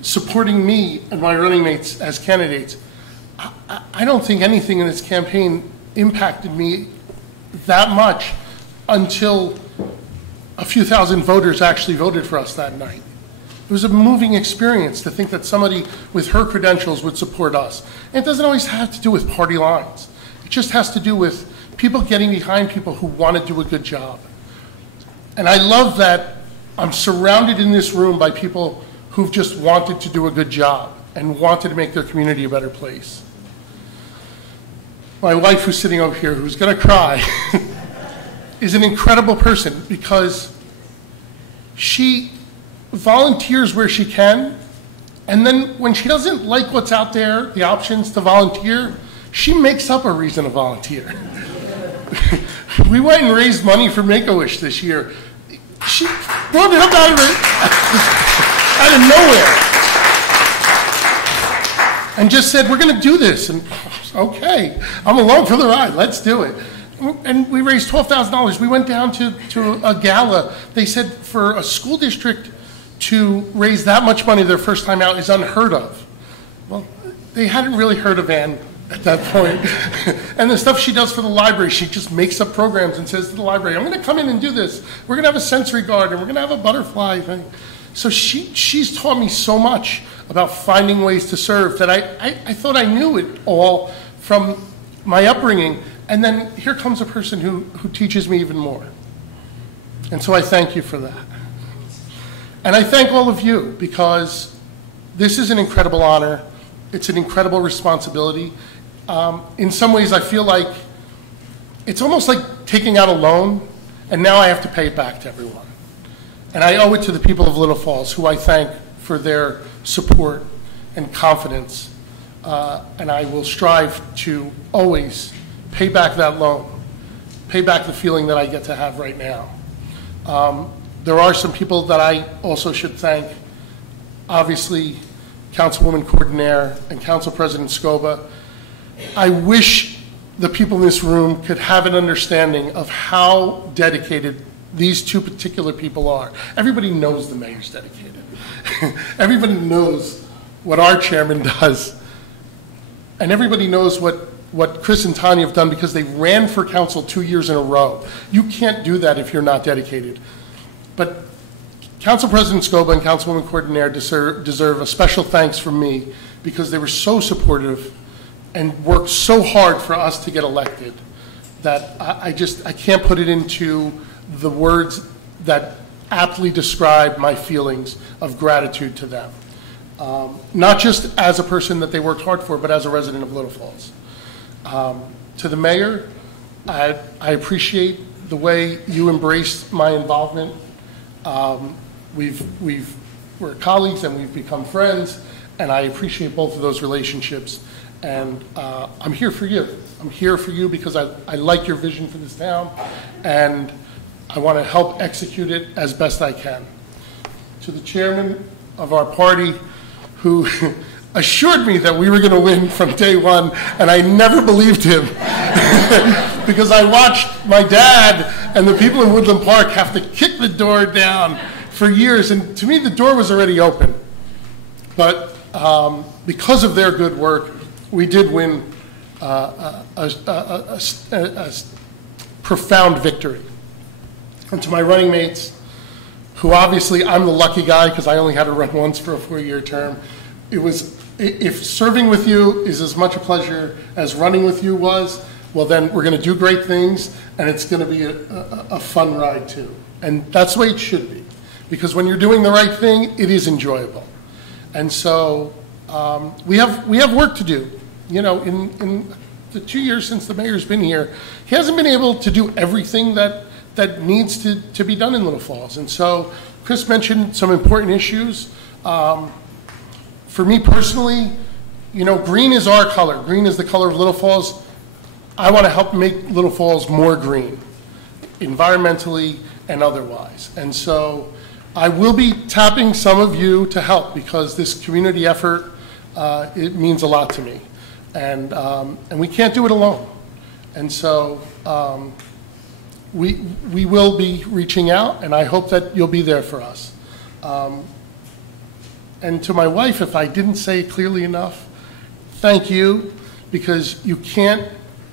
supporting me and my running mates as candidates, I don't think anything in this campaign impacted me that much until a few thousand voters actually voted for us that night. It was a moving experience to think that somebody with her credentials would support us. And it doesn't always have to do with party lines. It just has to do with people getting behind people who want to do a good job. And I love that I'm surrounded in this room by people who've just wanted to do a good job and wanted to make their community a better place. my wife who's sitting over here, who's going to cry, is an incredible person because she volunteers where she can, and then when she doesn't like what's out there, the options to volunteer, she makes up a reason to volunteer. We went and raised money for Make-A-Wish this year. She brought it up out of nowhere. And just said, we're going to do this. And okay, I'm along for the ride. Let's do it. And we raised $12,000. We went down to a gala. They said for a school district to raise that much money their first time out is unheard of. Well, they hadn't really heard of Ann at that point. And the stuff she does for the library, she just makes up programs and says to the library, I'm going to come in and do this. We're going to have a sensory garden. We're going to have a butterfly thing. So she's taught me so much about finding ways to serve that I thought I knew it all from my upbringing. And then here comes a person who teaches me even more. And so I thank you for that. And I thank all of you because this is an incredible honor. It's an incredible responsibility. In some ways, I feel like it's almost like taking out a loan, and now I have to pay it back to everyone. And I owe it to the people of Little Falls, who I thank for their support and confidence. And I will strive to always pay back that loan, pay back the feeling that I get to have right now. There are some people that I also should thank. Obviously, Councilwoman Cordinaire and Council President Scoba. I wish the people in this room could have an understanding of how dedicated these two particular people are. Everybody knows the mayor's dedicated. Everybody knows what our chairman does. And everybody knows what Chris and Tanya have done because they ran for council 2 years in a row. You can't do that if you're not dedicated. But Council President Scoba and Councilwoman Cordinaire deserve a special thanks from me because they were so supportive and worked so hard for us to get elected that I can't put it into the words that aptly describe my feelings of gratitude to them. Not just as a person that they worked hard for, but as a resident of Little Falls. To the mayor, I appreciate the way you embraced my involvement. We're colleagues and we've become friends, and I appreciate both of those relationships. And I'm here for you. I'm here for you because I like your vision for this town, and I want to help execute it as best I can. To the chairman of our party, who assured me that we were going to win from day one, and I never believed him because I watched my dad and the people in Woodland Park have to kick the door down for years, and to me the door was already open. But because of their good work, we did win a profound victory. And to my running mates, who obviously I'm the lucky guy because I only had to run once for a 4-year term, if serving with you is as much a pleasure as running with you was, well then we're going to do great things and it's going to be a fun ride too. And that's the way it should be, because when you're doing the right thing, it is enjoyable. And so we have work to do. You know, in the 2 years since the mayor's been here, he hasn't been able to do everything that needs to be done in Little Falls. And so Chris mentioned some important issues. For me personally, you know, green is our color. Green is the color of Little Falls. I want to help make Little Falls more green, environmentally and otherwise. And so I will be tapping some of you to help because this community effort, it means a lot to me. And we can't do it alone. And so we will be reaching out, and I hope that you'll be there for us. And to my wife, if I didn't say it clearly enough, thank you, because you can't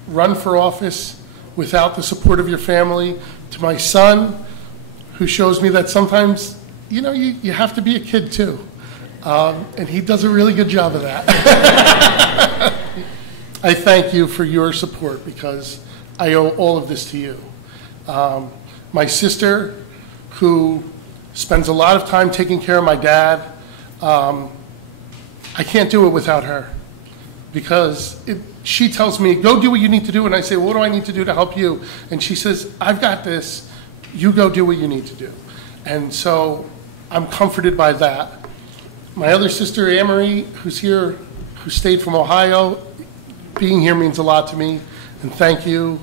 run for office without the support of your family. To my son, who shows me that sometimes, you know, you have to be a kid too. And he does a really good job of that. I thank you for your support because I owe all of this to you. My sister, who spends a lot of time taking care of my dad, I can't do it without her because she tells me, go do what you need to do, and I say, well, what do I need to do to help you? And she says, I've got this, you go do what you need to do. And so I'm comforted by that. My other sister, Anne-Marie, who's here, who stayed from Ohio, being here means a lot to me, and thank you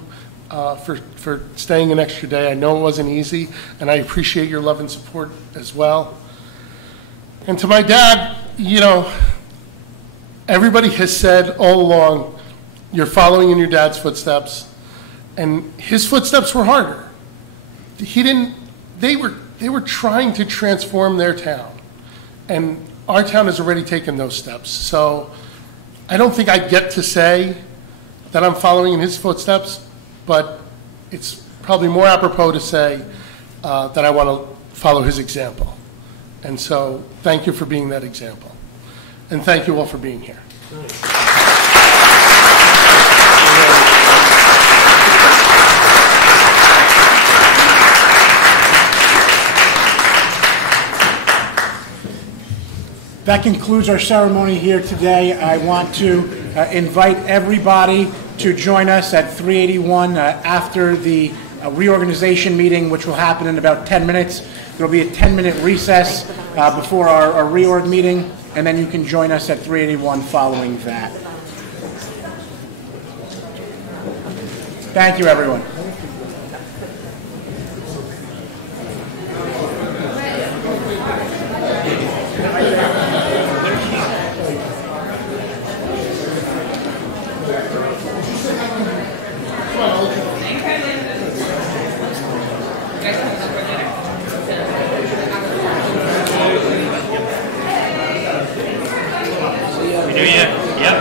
for staying an extra day. I know it wasn't easy, and I appreciate your love and support as well. And to my dad, you know, everybody has said all along, you're following in your dad's footsteps, and his footsteps were harder. They were trying to transform their town, and our town has already taken those steps. So I don't think I get to say that I'm following in his footsteps, but it's probably more apropos to say that I want to follow his example. And so thank you for being that example. And thank you all for being here. That concludes our ceremony here today. I want to invite everybody to join us at 381 after the reorganization meeting, which will happen in about 10 minutes. There will be a 10-minute recess before our reorg meeting, and then you can join us at 381 following that. Thank you, everyone. Happy New Year. Yep.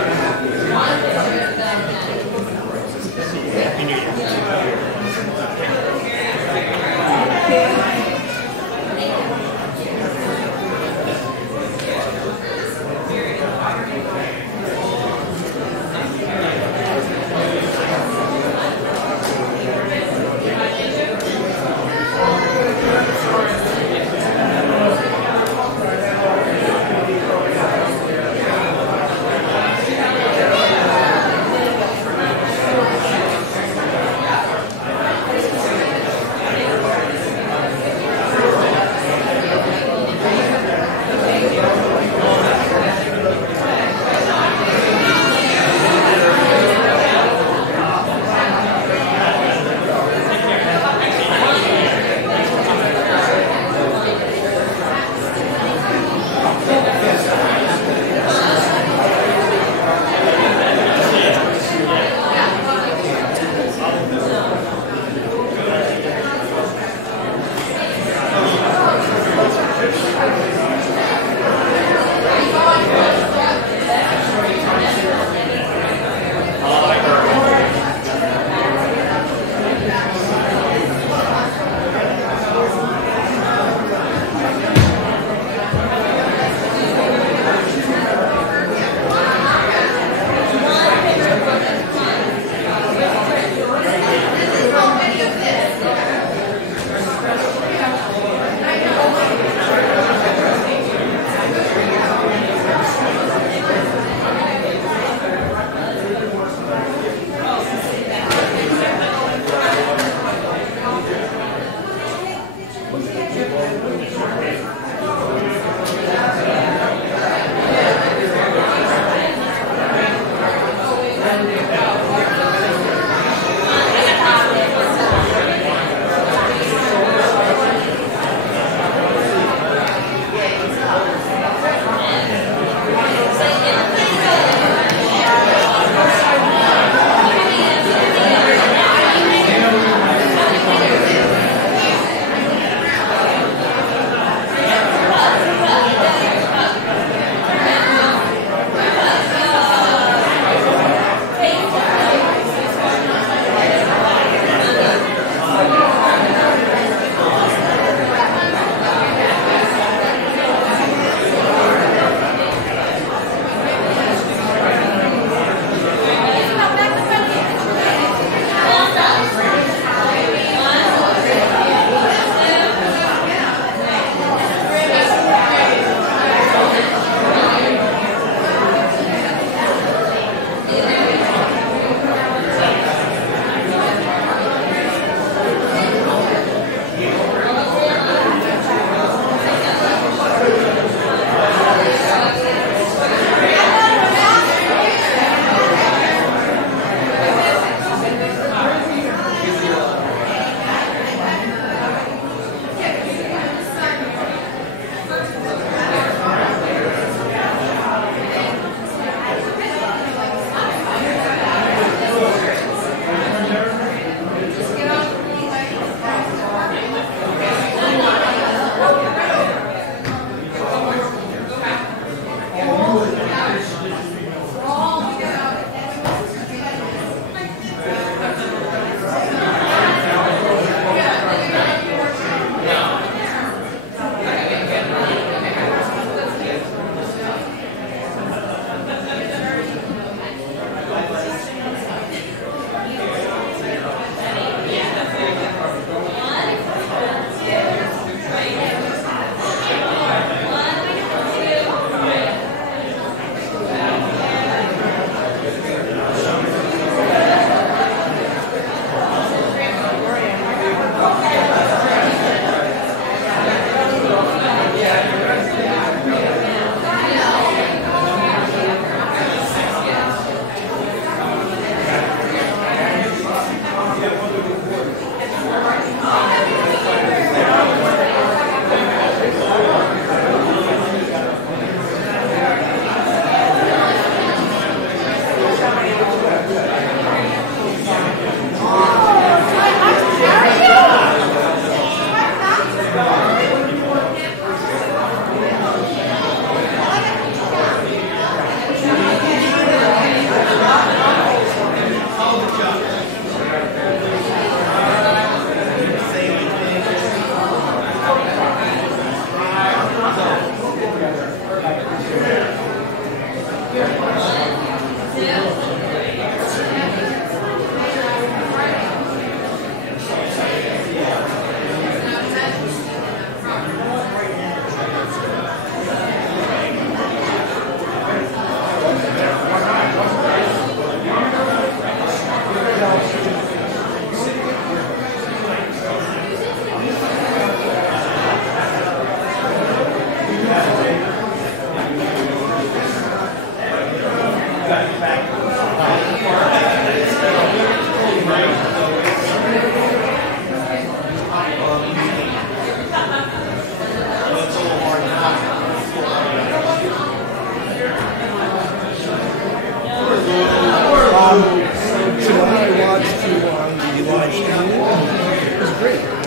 Happy New Year.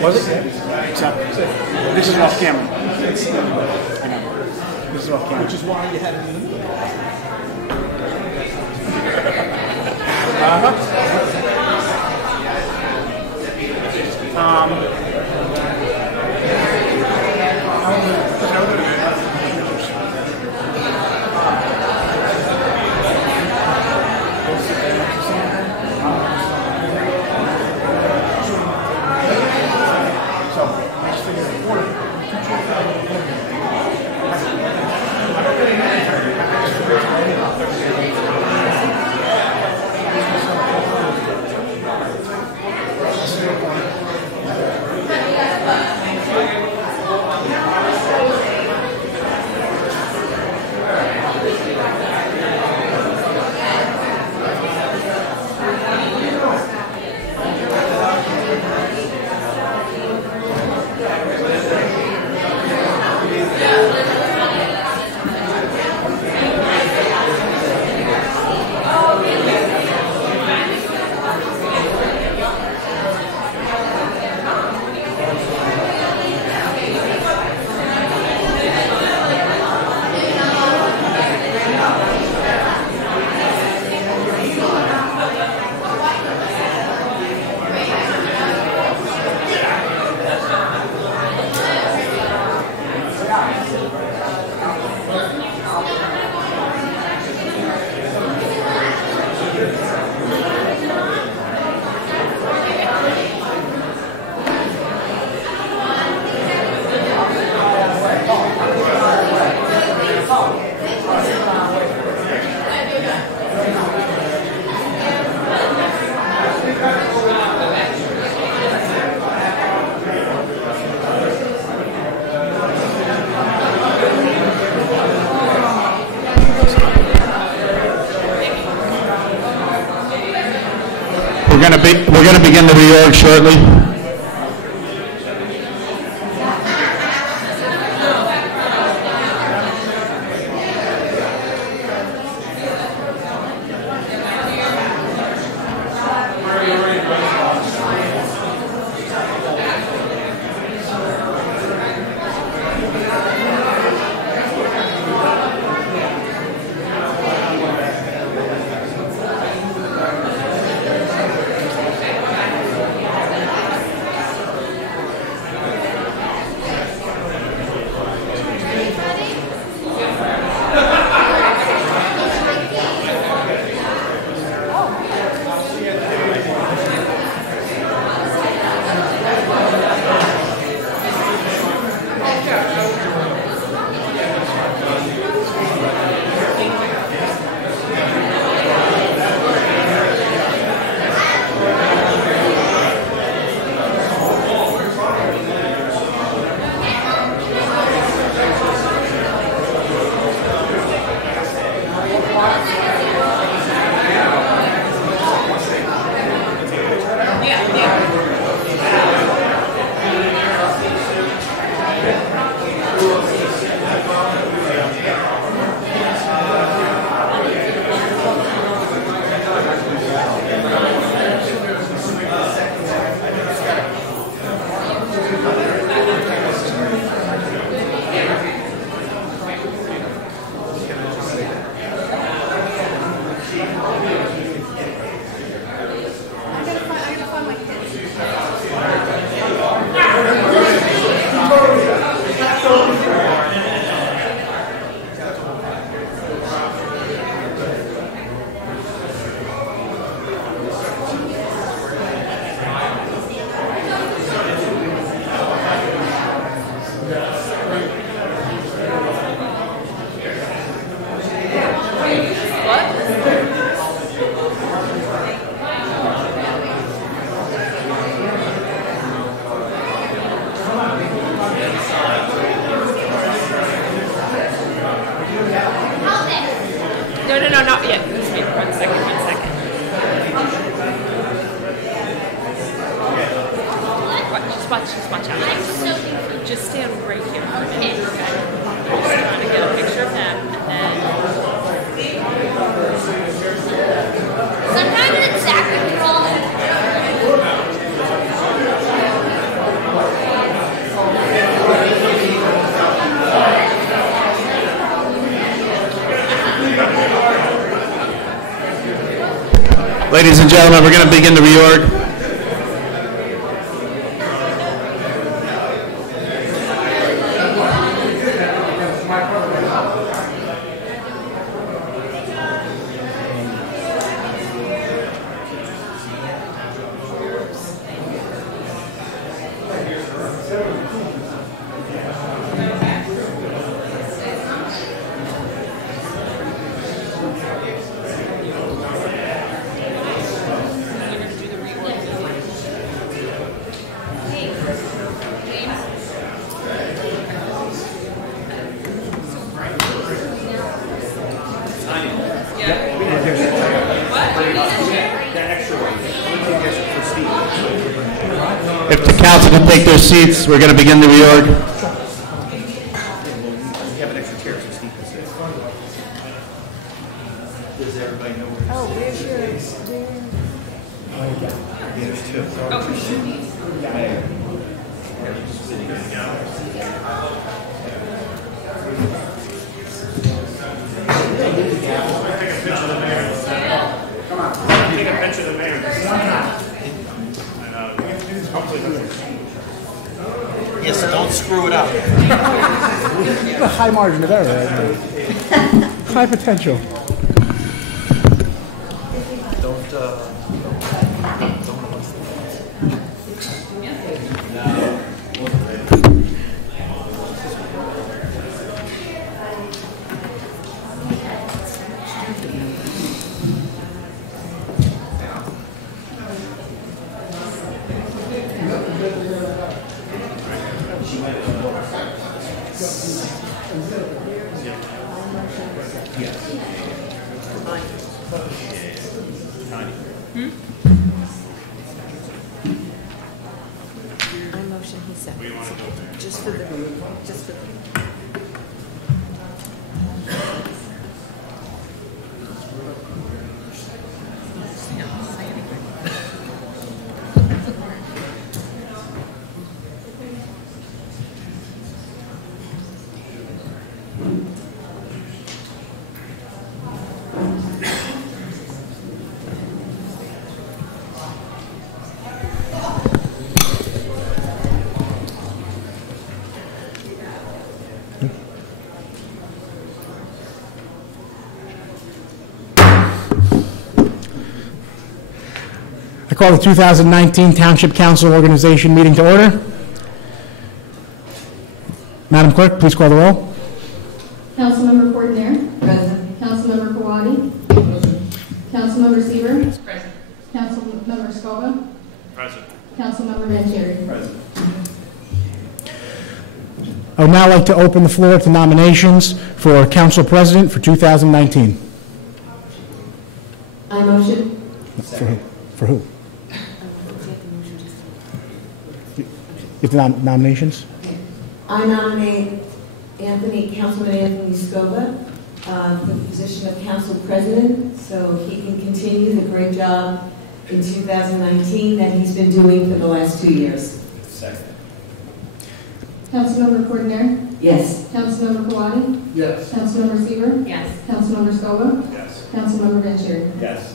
Was it? Except, this is off camera. I know. This is off camera. Which is why you had it in the middle. We're going to begin the reorg shortly. Just watch out. Just stand right here for a minute, okay? I'm just trying to get a picture of them, and then... Sometimes it's Zach control. Ladies and gentlemen, we're going to begin the reorg. If the council can take their seats, we're going to begin the reorg. You have an extra chair so Steve can sit. Does everybody know where? Oh, where's your... There's two. Take a picture of the mayor. Yes, don't screw it up. A high margin of error. High potential. I motion he said. Just for the... I call the 2019 Township Council Organization meeting to order. Madam Clerk, please call the roll. Councilmember Coordinator. Present. Councilmember Kawadi. Present. Councilmember Seaver. Present. Councilmember Scoba. Present. Councilmember Vanchery. Present. I would now like to open the floor to nominations for Council President for 2019. I motion. For who? You have the nominations? I nominate Councilman Anthony Scoba for the position of Council President so he can continue the great job in 2019 that he's been doing for the last 2 years. Second. Councilmember Coordinator. Yes. Councilmember Kawadi. Yes. Councilmember Seaver. Yes. Councilmember Scoba. Yes. Councilmember Vanchery. Yes.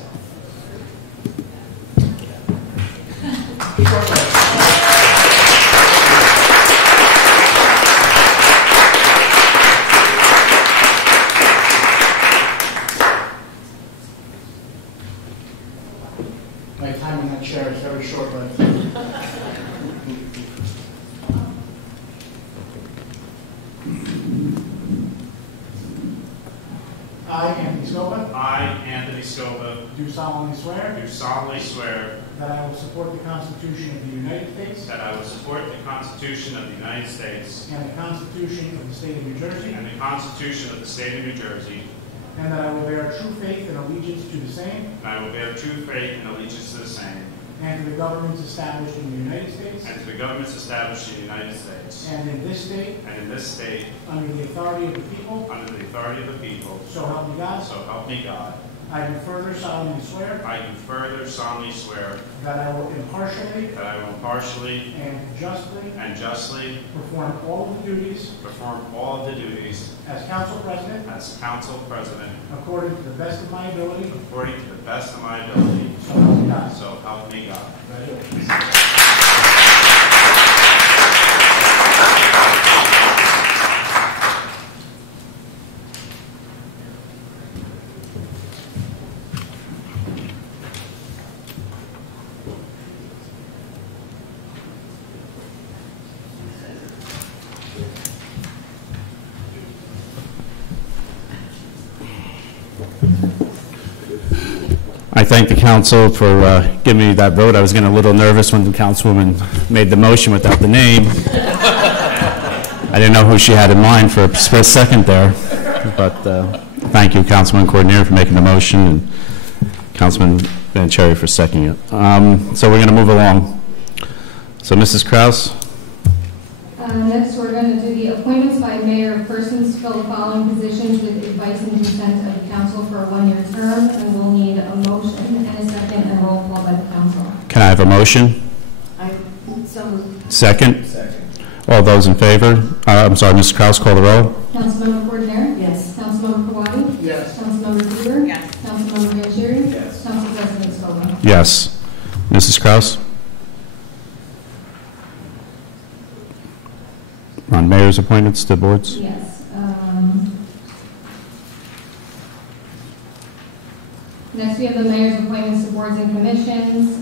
My time in that chair is very short-lived. I, Anthony Scoba, I, Anthony Scoba, do solemnly swear do solemnly swear that I will support the Constitution of the United States that I will support the Constitution of the United States and the Constitution of the State of New Jersey, and the Constitution of the State of New Jersey, and that I will bear true faith and allegiance to the same and I will bear true faith and allegiance to the same and to the governments established in the United States and to the governments established in the United States and in this state under the authority of the people, so help me God. so help me God. I do further solemnly swear I do further solemnly swear that I will impartially that I will impartially and justly perform all of the duties as council president according to the best of my ability, so help me God. so help me God. I thank the council for giving me that vote. I was getting a little nervous when the councilwoman made the motion without the name. I didn't know who she had in mind for a split second there. But thank you, Councilman Coordinator, for making the motion, and Councilman Vancherry for seconding it. So we're going to move along. So Mrs. Kraus. Next, we're going to do the appointments by mayor of persons to fill the following positions with advice and consent of the council for a one-year term, and we'll need a motion and a second and a roll call by the council. Can I have a motion? Second? All those in favor? I'm sorry, Mrs. Kraus, call the roll. Councilmember Coordinator? Yes. Councilmember Kawadi? Yes. Councilmember Bieber? Yes. Councilmember Vanchery? Yes. Council President Scoba? Yes. Mrs. Kraus? On mayor's appointments to boards? Yes. Next, we have the mayor's appointments to boards and commissions.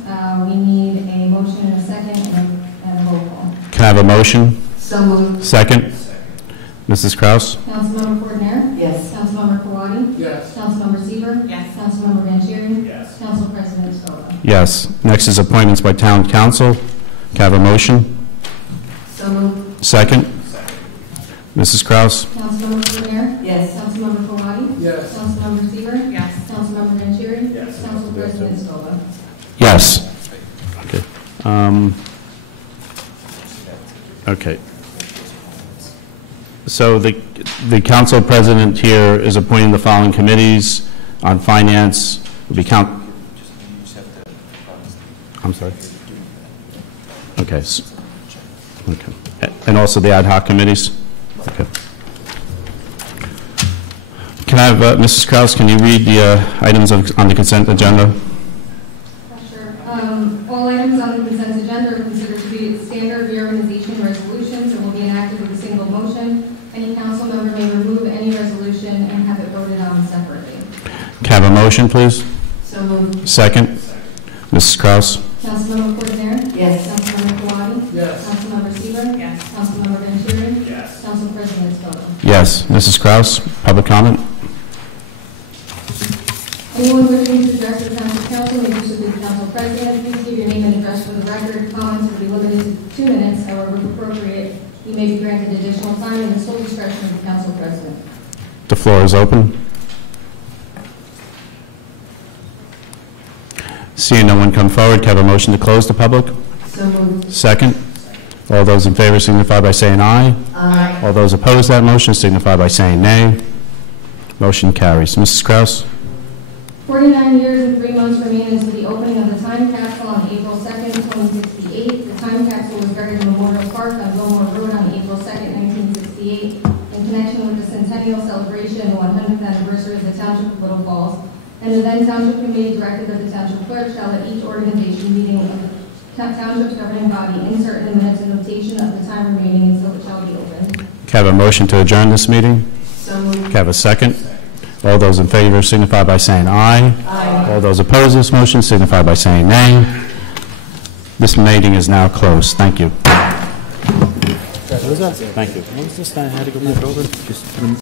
We need a motion and a second and a roll call. Can I have a motion? So moved. Second? Mrs. Kraus? Councilmember Coordinator? Yes. Councilmember Kawadi? Yes. Councilmember Seaver? Yes. Councilmember Vanchery? Yes. Council President Scoba? Yes. Next is appointments by town council. Can I have a motion? So moved. Second? Mrs. Kraus? Councilmember Coordinator? Yes. Councilmember Kawadi? Yes. Councilmember Seaver? Yes. Councilmember Vanchery? Yes. Council President Scoba? Yes. Okay. Okay. So the council president here is appointing the following committees. On finance, will be I'm sorry. Okay. Okay. And also the ad hoc committees? Okay. Can I have, Mrs. Kraus, can you read the items on the consent agenda? Sure. All items on the consent agenda are considered to be standard reorganization resolutions and will be enacted with a single motion. Any council member may remove any resolution and have it voted on separately. Can I have a motion, please? So moved. Second. Mrs. Kraus? Councilmember Coordinator? Yes. Councilmember Kawadi? Yes. Councilmember Seaver? Yes. Councilmember Vanchery? Yes. Council President Scoba? Yes. Mrs. Kraus, public comment? Anyone wishing to address the Township Council may do so through the Council President. Please give your name and address for the record. Comments will be limited to 2 minutes. However, if appropriate, you may be granted additional time in the sole discretion of the Council President. The floor is open. Seeing no one come forward, can I have a motion to close the public? So moved. Second. All those in favor signify by saying aye. Aye. All those opposed to that motion signify by saying nay. Motion carries. Mrs. Kraus? 49 years and 3 months remain until the opening of the time capsule on April 2nd, 2068. The time capsule was buried in Memorial Park on Gilmore Road on April 2nd, 1968, in connection with the centennial celebration and the 100th anniversary of the Township of Little Falls. And the then Township Committee directed that the Township Clerk shall at each organization meeting of the Township's governing body insert in the minutes a notation of the time remaining until it shall be opened. Can I have a motion to adjourn this meeting? So moved. Can I have a second? All those in favor signify by saying aye. Aye. All those opposed to this motion signify by saying nay. This meeting is now closed. Thank you. What was that? Thank you. What was this that I had to go back over? Just